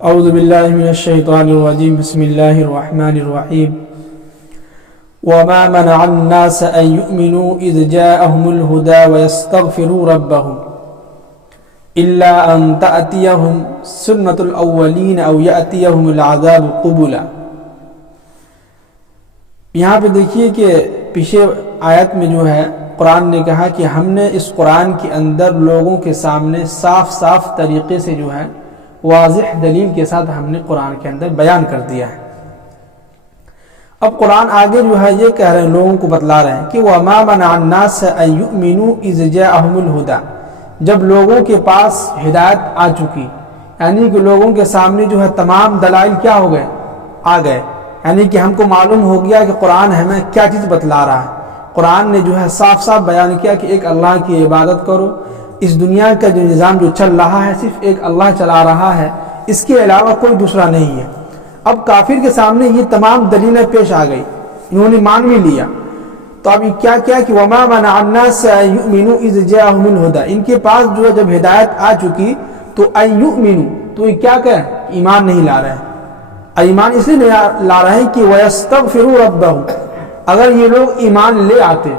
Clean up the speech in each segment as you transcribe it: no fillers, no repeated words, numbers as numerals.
اعوذ باللہ من الشیطان الرجیم بسم اللہ الرحمن الرحیم وما منع الناس ان يؤمنوا اذ جاءهم الهدى ويستغفروا ربهم الا ان تأتيهم سنة الاولین او يأتيهم العذاب قبلا۔ یہاں پہ دیکھیے کہ پیچھے آیت میں جو ہے قرآن نے کہا کہ ہم نے اس قرآن کے اندر لوگوں کے سامنے صاف طریقے سے جو ہے واضح دلیل کے ساتھ ہم نے قرآن کے اندر بیان کر دیا ہے۔ اب قرآن آگے جو ہے یہ کہہ رہے ہیں، لوگوں کو بتلا رہے ہیں کہ وَمَا مَنَعَ النَّاسَ أَن يُؤْمِنُوا إِذْ جَاءَهُمُ الْهُدَى، جب لوگوں کے پاس ہدایت آ چکی، یعنی کہ لوگوں کے سامنے جو ہے تمام دلائل کیا ہو گئے، آ گئے، یعنی کہ ہم کو معلوم ہو گیا کہ قرآن ہمیں کیا چیز بتلا رہا ہے۔ قرآن نے جو ہے صاف بیان کیا کہ ایک اللہ کی عبادت کرو، اس دنیا کا جو نظام جو چل رہا ہے صرف ایک اللہ چلا رہا ہے، اس کے علاوہ کوئی دوسرا نہیں ہے۔ اب کافر کے سامنے یہ تمام دلیلیں پیش آ گئی، انہوں نے مان بھی لیا، تو اب کیا کہ وما منع الناس ان يؤمنوا اذ جاءهم الهدى، ان کے پاس جو ہے جب ہدایت آ چکی تو ان يؤمنوا، تو یہ کیا کہ ایمان نہیں لا رہے ہیں۔ ایمان اس لیے نہیں لا رہے ہیں کہ وَيَسْتَغْفِرُوا رَبَّهُمْ، اگر یہ لوگ ایمان لے آتے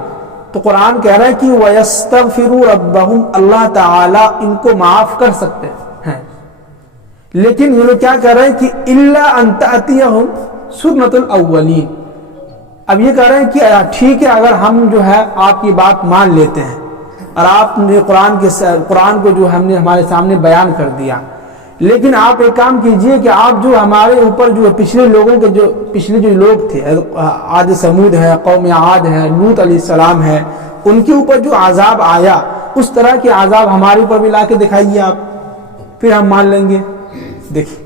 تو قرآن کہہ رہا ہے کہ وَيَسْتَغْفِرُوا رَبَّهُمْ، اللہ تعالیٰ ان کو معاف کر سکتے ہیں، لیکن یہ لوگ کیا کہہ رہے ہیں کہ إِلَّا أَن تَأْتِيَهُمْ سُنَّةُ الْأَوَّلِينَ۔ اب یہ کہہ رہے ہیں کہ ٹھیک ہے، اگر ہم جو ہے آپ کی بات مان لیتے ہیں اور آپ نے قرآن کو جو ہم نے ہمارے سامنے بیان کر دیا، لیکن آپ ایک کام کیجئے کہ آپ جو ہمارے اوپر جو پچھلے لوگوں کے جو پچھلے جو لوگ تھے، عاد سمود ہے، قوم عاد ہے، لوط علیہ السلام ہے، ان کے اوپر جو عذاب آیا اس طرح کے عذاب ہمارے اوپر بھی لا کے دکھائیے آپ، پھر ہم مان لیں گے۔ دیکھیں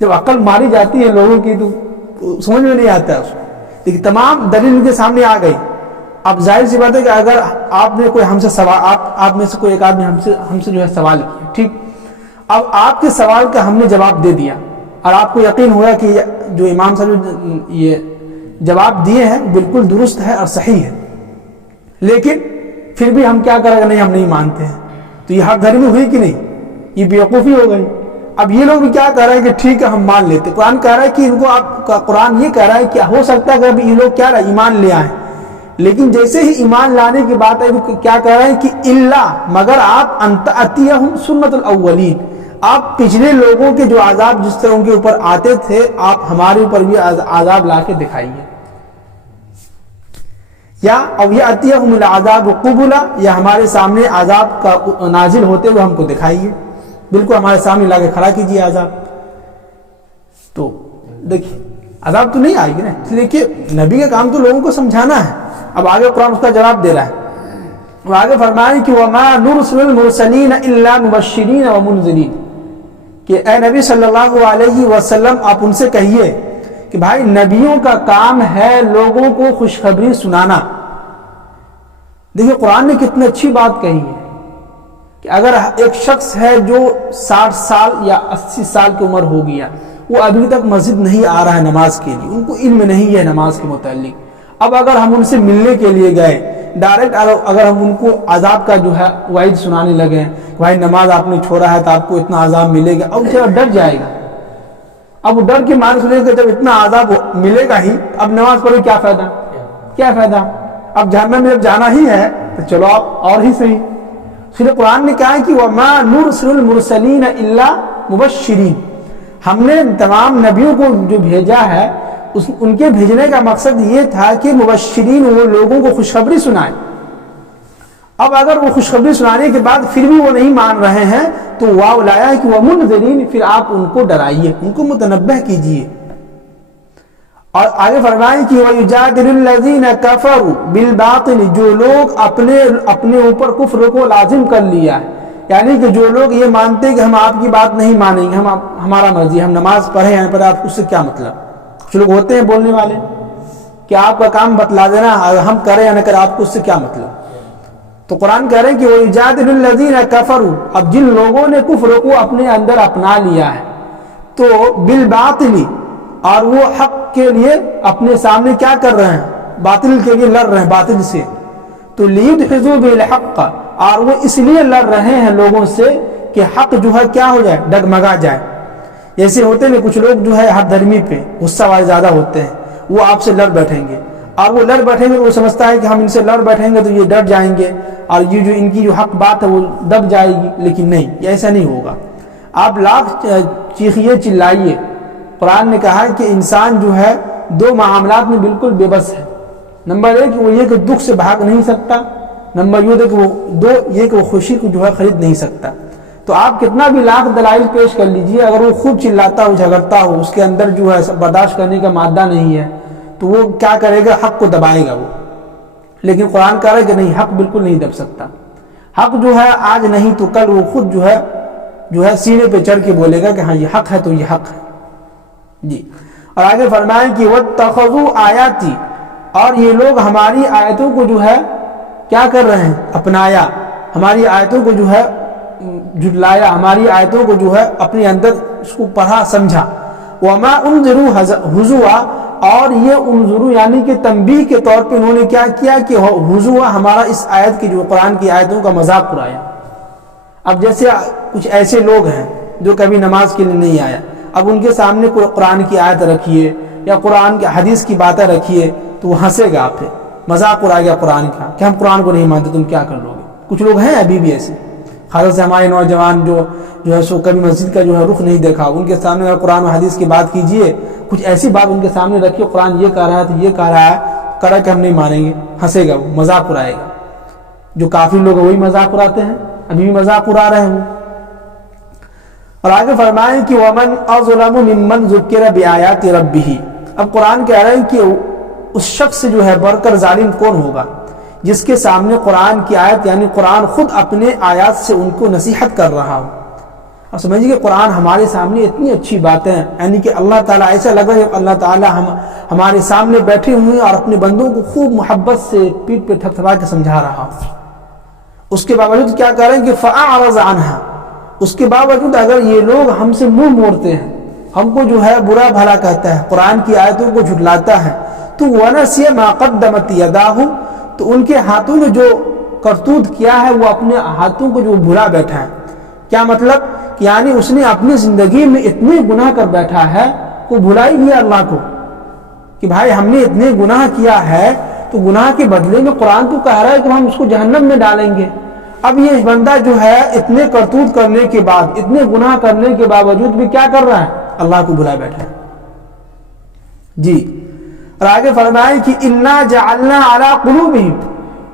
جب عقل ماری جاتی ہے لوگوں کی تو سمجھ میں نہیں آتا ہے اس کو، لیکن تمام دلیل ان کے سامنے آ گئی۔ اب ظاہر سی بات ہے کہ اگر آپ نے کوئی ہم سے سوال، آپ میں سے کوئی ایک آدمی ہم سے جو ہے سوال کیا، ٹھیک، اب آپ کے سوال کا ہم نے جواب دے دیا اور آپ کو یقین ہوا کہ جو امام صاحب یہ جواب دیے ہیں بالکل درست ہے اور صحیح ہے، لیکن پھر بھی ہم کیا کریں گے، نہیں ہم نہیں مانتے ہیں، تو یہ حق دھرمی ہوئی کہ نہیں، یہ بیوقوفی ہو گئی۔ اب یہ لوگ بھی کیا کہہ رہے ہیں کہ ٹھیک ہے ہم مان لیتے، قرآن کہہ رہا ہے کہ ان کو آپ کا قرآن یہ کہہ رہا ہے کہ ہو سکتا ہے کہ اب یہ لوگ کیا رہا ایمان لے آئیں، لیکن جیسے ہی ایمان لانے کی بات ہے وہ کیا کہہ رہے ہیں کہ اللہ، مگر آپ ان تأتیہم سنت الاولین، آپ پچھلے لوگوں کے جو عذاب جس طرح ان کے اوپر آتے تھے آپ ہمارے اوپر بھی عذاب لا کے دکھائیے، یا او یاتیہم العذاب قبلا، یا ہمارے سامنے عذاب کا نازل ہوتے ہوئے ہم کو دکھائیے، بالکل ہمارے سامنے لا کے کھڑا کیجیے عذاب۔ تو دیکھیے عذاب تو نہیں آئے گی نا، اس لیے کہ نبی کا کام تو لوگوں کو سمجھانا ہے۔ اب آگے قرآن اس کا جواب دے رہا ہے، وہ آگے فرمائیں کہ وَمَا نُرْسِلُ الْمُرْسَلِينَ إِلَّا مُبَشِّرِينَ وَمُنذِرِينَ، کہ اے نبی صلی اللہ علیہ وسلم آپ ان سے کہیے کہ بھائی نبیوں کا کام ہے لوگوں کو خوشخبری سنانا۔ دیکھیے قرآن نے کتنی اچھی بات کہی ہے کہ اگر ایک شخص ہے جو 60 سال یا 80 سال کی عمر ہو گیا، وہ ابھی تک مسجد نہیں آ رہا ہے نماز کے لیے، ان کو علم نہیں ہے نماز کے متعلق، اب اگر ہم ان سے ملنے کے لیے گئے ڈائریکٹ، اگر ہم ان کو عذاب کا جو ہے وعید سنانے لگے، بھائی نماز آپ نے چھوڑا ہے تو آپ کو اتنا عذاب ملے گا، اب وہ ڈر جائے گا، اب وہ ڈر کی مارے سنے گا جب اتنا عذاب ملے گا ہی، اب نماز پڑھے کیا فائدہ، کیا فائدہ، اب جہنم میں جب جانا ہی ہے تو چلو آپ اور ہی صحیح۔ پھر قرآن نے کہا ہے کہ وَمَا نُرْسِلُ الْمُرْسَلِينَ إِلَّا مُبَشِّرِينَ، ہم نے تمام نبیوں کو جو بھیجا ہے ان کے بھیجنے کا مقصد یہ تھا کہ مبشرین وہ لوگوں کو خوشخبری سنائیں۔ اب اگر وہ خوشخبری سنانے کے بعد پھر بھی وہ نہیں مان رہے ہیں تو واو لایا ہے کہ وَمُنذِرِينَ، پھر آپ ان کو ڈرائیے، ان کو متنبہ کیجیے۔ اور آگے فرمائیں کہ وَيُجَادِلُ الَّذِينَ كَفَرُوا بِالْبَاطِلِ، جو لوگ اپنے اوپر کفر کو لازم کر لیا ہے، یعنی کہ جو لوگ یہ مانتے ہیں کہ ہم آپ کی بات نہیں مانیں گے، ہمارا مرضی، ہم نماز پڑھیں یا نہ پڑھیں، آپ اس سے کیا مطلب۔ کچھ لوگ ہوتے ہیں بولنے والے کہ آپ کا کام بتلا دینا، ہم کریں یا نہ کریں، آپ کو اس سے کیا مطلب۔ تو قرآن کہہ رہے ہیں کہ وَيُجَادِلُ الَّذِينَ كَفَرُوا، اب جن لوگوں نے کفر کو اپنے اندر اپنا لیا ہے تو بالباطل، اور وہ حق کے لیے اپنے سامنے کیا کر رہے ہیں، باطل کے لیے لڑ رہے ہیں، باطل سے، تو لیدحضوا بالحق، اور وہ اس لیے لڑ رہے ہیں لوگوں سے کہ حق جو ہے کیا ہو جائے، ڈگمگا جائے، جیسے ہوتے ہیں کچھ لوگ جو ہے ہر دھرمی پہ غصہ والے زیادہ ہوتے ہیں، وہ آپ سے لڑ بیٹھیں گے، اور وہ لڑ بیٹھیں گے، وہ سمجھتا ہے کہ ہم ان سے لڑ بیٹھیں گے تو یہ ڈر جائیں گے اور یہ جو ان کی جو حق بات ہے وہ دب جائے گی، لیکن نہیں، یہ ایسا نہیں ہوگا۔ آپ لاکھ چیخیے چلائیے، قرآن نے کہا ہے کہ انسان جو ہے دو معاملات میں بالکل بے بس ہے۔ نمبر ایک وہ یہ کہ دکھ سے بھاگ نہیں سکتا، نمبر یہ کہ وہ خوشی کو جو ہے خرید نہیں سکتا۔ تو آپ کتنا بھی لاکھ دلائل پیش کر لیجئے، اگر وہ خوب چلاتا ہو، جھگڑتا ہو، اس کے اندر جو ہے برداشت کرنے کا مادہ نہیں ہے، تو وہ کیا کرے گا؟ حق کو دبائے گا وہ۔ لیکن قرآن کہہ رہا ہے کہ نہیں، حق بالکل نہیں دب سکتا۔ حق جو ہے آج نہیں تو کل وہ خود جو ہے سینے پہ چڑھ کے بولے گا کہ ہاں یہ حق ہے تو یہ حق ہے جی۔ اور آگے فرمائیں کہ وَاتَّخَذُوا آیَاتِی، اور یہ لوگ ہماری آیتوں کو جو ہے کیا کر رہے ہیں؟ اپنایا، ہماری آیتوں کو جو ہے جھٹلایا، ہماری آیتوں کو جو ہے اپنے اندر اس کو پڑھا سمجھا۔ وَمَا أُنذِرُوا هُزُوًا، اور یہ انظروا یعنی کہ تنبیہ کے طور پہ انہوں نے کیا کیا کہ ہزوا، ہمارا اس آیت کی جو قرآن کی آیتوں کا مذاق اڑایا۔ اب جیسے کچھ ایسے لوگ ہیں جو کبھی نماز کے لیے نہیں آیا، اب ان کے سامنے کوئی قرآن کی آیت رکھیے یا قرآن کی حدیث کی باتیں رکھیے تو وہ ہنسے گا آپ پہ، مذاق اڑائے گا قرآن کا کہ ہم قرآن کو نہیں مانتے، تم کیا کر لو گے۔ کچھ لوگ ہیں ابھی بھی ایسے، خاص سے ہمارے نوجوان جو ہے سو کبھی مسجد کا جو ہے رخ نہیں دیکھا، ان کے سامنے اگر قرآن و حدیث کی بات کیجئے، کچھ ایسی بات ان کے سامنے رکھیے، قرآن یہ کہہ رہا ہے تو یہ کہہ رہا ہے کہ ہم نہیں مانیں گے، ہنسے گا وہ، مذاق اڑائے گا۔ جو کافر لوگ ہیں وہی مذاق اڑاتے ہیں، ابھی بھی مذاق اڑا رہے ہیں وہ۔ اور آگے فرمائیں کہ وَمَنْ أَظْلَمُ مِمَّنْ ذُكِّرَ بِآيَاتِ رَبِّهِ، اب قرآن کہہ رہے ہیں کہ اس شخص سے جو ہے بڑھ کر ظالم کون ہوگا جس کے سامنے قرآن کی آیت یعنی قرآن خود اپنے آیات سے ان کو نصیحت کر رہا ہو۔ اور سمجھیے کہ قرآن ہمارے سامنے اتنی اچھی باتیں ہیں، یعنی کہ اللہ تعالیٰ ایسا لگا کہ اللہ تعالیٰ ہمارے سامنے بیٹھے ہوئے اور اپنے بندوں کو خوب محبت سے پیٹ پہ تھپتھپا کے سمجھا رہا ہو۔ اس کے باوجود کیا کر رہے ہیں کہ فَأَعْرَضَ عَنْهَا، اس کے باوجود اگر یہ لوگ ہم سے منہ موڑتے ہیں، ہم کو جو ہے برا بھلا کہتا ہے، قرآن کی آیتوں کو جھٹلاتا ہے، تو وَنَسِيَ مَا قَدَّمَتْ يَدَاهُ، تو ان کے ہاتھوں نے جو کرتوت کیا ہے وہ اپنے ہاتھوں کو جو بھلا بیٹھا ہے۔ کیا مطلب؟ یعنی اس نے اپنی زندگی میں اتنے گناہ کر بیٹھا ہے، وہ بھلا ہی دیا اللہ کو کہ بھائی ہم نے اتنے گناہ کیا ہے، تو گناہ کے بدلے میں قرآن تو کہہ رہا ہے کہ ہم اس کو جہنم میں ڈالیں گے۔ اب یہ بندہ جو ہے اتنے کرتوت کرنے کے بعد، اتنے گناہ کرنے کے باوجود بھی کیا کر رہا ہے؟ اللہ کو بھلا بیٹھا ہے جی۔ اور آگے فرمائیں کہ اِنَّا جَعَلْنَا عَلَىٰ قُلُوبِهِمْ،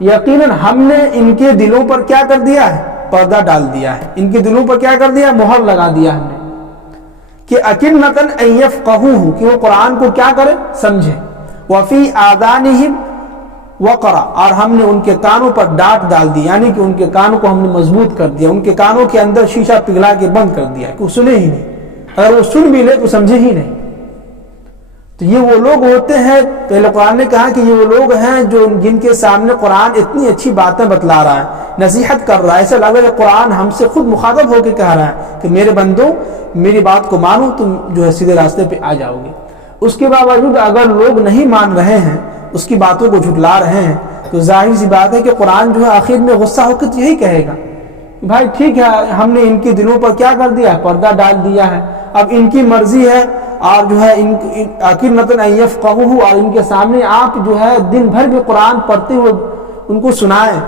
یقیناً ہم نے ان کے دلوں پر کیا کر دیا ہے؟ پردہ ڈال دیا ہے، ان کے دلوں پر کیا کر دیا؟ مہر لگا دیا ہم نے کہ أَكِنَّةً أَن يَفْقَهُوهُ، کہ وہ قرآن کو کیا کرے؟ سمجھے۔ وَفِي آذَانِهِمْ وَقْرًا، اور ہم نے ان کے کانوں پر ڈانٹ ڈال دی، یعنی کہ ان کے کانوں کو ہم نے مضبوط کر دیا، ان کے کانوں کے اندر شیشہ پگھلا کے بند کر دیا کہ وہ سنے ہی نہیں، اگر وہ سن بھی لے تو سمجھے ہی نہیں۔ تو یہ وہ لوگ ہوتے ہیں، پہلے قرآن نے کہا کہ یہ وہ لوگ ہیں جو جن کے سامنے قرآن اتنی اچھی باتیں بتلا رہا ہے، نصیحت کر رہا ہے، ایسا لگ رہا ہے قرآن ہم سے خود مخاطب ہو کے کہہ رہا ہے کہ میرے بندوں میری بات کو مانو، تم جو ہے سیدھے راستے پہ آ جاؤ گے۔ اس کے باوجود اگر لوگ نہیں مان رہے ہیں، اس کی باتوں کو جھٹلا رہے ہیں، تو ظاہر سی بات ہے کہ قرآن جو ہے آخر میں غصہ ہو کے یہی کہے گا بھائی ٹھیک ہے، ہم نے ان کے دلوں پر کیا کر دیا؟ پردہ ڈال دیا ہے، اب ان کی مرضی ہے، اور جو ہے أَكِنَّةً أَن يَفْقَهُوهُ، اور ان کے سامنے آپ جو ہے دن بھر بھی قرآن پڑھتے ہوئے ان کو سنائیں،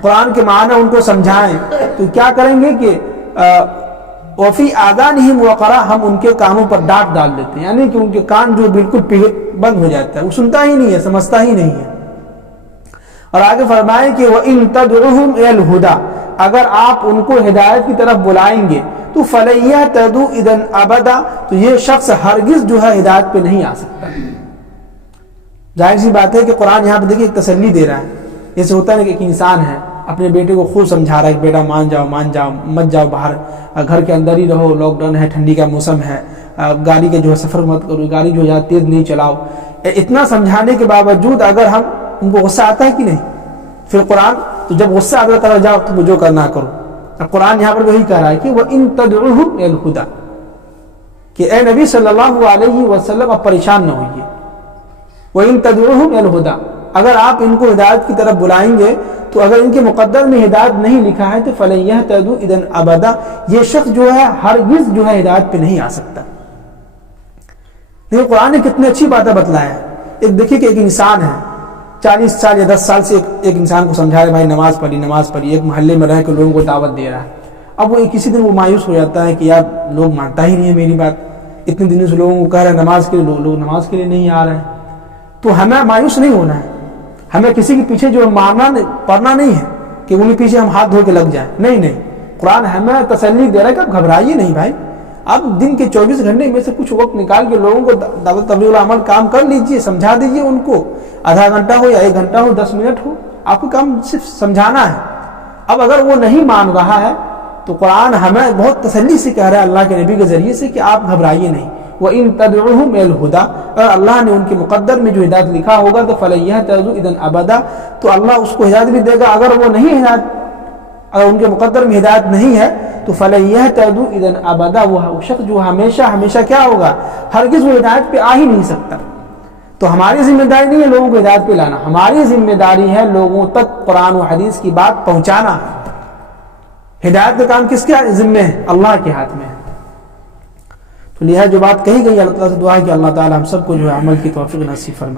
قرآن کے معنی ان کو سمجھائیں، تو کیا کریں گے کہ وَفِي آذَانِهِمْ وَقْرًا، ہم ان کے کانوں پر ڈانٹ ڈال دیتے ہیں، یعنی کہ ان کے کان جو بالکل بند ہو جاتا ہے، وہ سنتا ہی نہیں ہے، سمجھتا ہی نہیں ہے۔ اور آگے فرمائیں کہ وَإِن تَدْعُهُمْ إِلَى الْهُدَىٰ، اگر آپ ان کو ہدایت کی طرف بلائیں گے تو فَلَن يَهْتَدُوا إِذًا أَبَدًا، تو یہ شخص ہرگز جو ہے ہدایت پہ نہیں آ سکتا۔ ظاہر سی بات ہے کہ قرآن یہاں پہ دیکھیں ایک تسلی دے رہا ہے، جیسے ہوتا ہے کہ ایک انسان ہے اپنے بیٹے کو خوب سمجھا رہا ہے کہ بیٹا مان جاؤ مت جاؤ باہر، گھر کے اندر ہی رہو، لاک ڈاؤن ہے، ٹھنڈی کا موسم ہے، گاڑی کا جو ہے سفر مت کرو، گاڑی جو ہے تیز نہیں چلاؤ۔ اتنا سمجھانے کے باوجود اگر ہم کو غصہ آتا ہے کہ نہیں، پھر قرآن تو جب غصہ آتا کرا جاؤ تم جو کرنا کرو۔ اب قرآن یہاں پر وہی کہہ رہا ہے کہ وَإِن تَدْعُهُمْ إِلَى الْهُدَىٰ، کہ اے نبی صلی اللہ علیہ وسلم اب پریشان نہ ہوئیے، وَإِن تَدْعُوهُمْ إِلَى الْهُدَىٰ، اگر آپ ان کو ہدایت کی طرف بلائیں گے تو اگر ان کے مقدر میں ہدایت نہیں لکھا ہے تو فَلَن يَهْتَدُوا إِذًا أَبَدًا، یہ شخص جو ہے ہرگز جو ہے ہدایت پہ نہیں آ سکتا۔ دیکھیں قرآن نے کتنی اچھی باتیں بتلایا ہے۔ ایک دیکھیے کہ ایک انسان ہے 40 سال یا 10 سال سے ایک انسان کو سمجھا رہے بھائی نماز پڑھی، ایک محلے میں رہ کے لوگوں کو دعوت دے رہا ہے۔ اب وہ کسی دن وہ مایوس ہو جاتا ہے کہ یار لوگ مانتا ہی نہیں ہے میری بات، اتنے دنوں سے لوگوں کو کہہ رہا ہے نماز کے لیے، لوگ نماز کے لیے نہیں آ رہے ہیں۔ تو ہمیں مایوس نہیں ہونا ہے، ہمیں کسی کے پیچھے جو پڑنا نہیں ہے کہ ان کے پیچھے ہم ہاتھ دھو کے لگ جائیں، نہیں، قرآن ہمیں تسلی دے رہا ہے کہ آپ گھبرائیے نہیں بھائی، آپ دن کے 24 گھنٹے میں سے کچھ وقت نکال کے لوگوں کو دعوت تبلیغ العمل کام کر لیجئے، سمجھا دیجئے ان کو، آدھا گھنٹہ ہو یا 1 گھنٹہ ہو، 10 منٹ ہو، آپ کو کام صرف سمجھانا ہے۔ اب اگر وہ نہیں مان رہا ہے تو قرآن ہمیں بہت تسلی سے کہہ رہا ہے اللہ کے نبی کے ذریعے سے کہ آپ گھبرائیے نہیں۔ وَإِن تَدْعُوهُمْ إِلَى الْهُدَىٰ، اگر اللہ نے ان کے مقدر میں جو ہدایت لکھا ہوگا تو فَلَن يَهْتَدُوا إِذًا أَبَدًا، تو اللہ اس کو ہدایت بھی دے گا۔ اگر وہ نہیں ہدایت، اگر ان کے مقدر میں ہدایت نہیں ہے تو فَلَن يَهْتَدُوا إِذًا أَبَدًا، وہ شخص جو ہمیشہ کیا ہوگا، ہرگز وہ ہدایت پہ آ ہی نہیں سکتا۔ تو ہماری ذمہ داری نہیں ہے لوگوں کو ہدایت پہ لانا، ہماری ذمہ داری ہے لوگوں تک قرآن و حدیث کی بات پہنچانا۔ ہدایت کا کام کس کے ذمہ ہے؟ اللہ کے ہاتھ میں ہے۔ تو لہذا جو بات کہی گئی اللہ تعالیٰ سے دعا ہے کہ اللہ تعالیٰ ہم سب کو جو ہے عمل کی توفیق نصیب فرمائے۔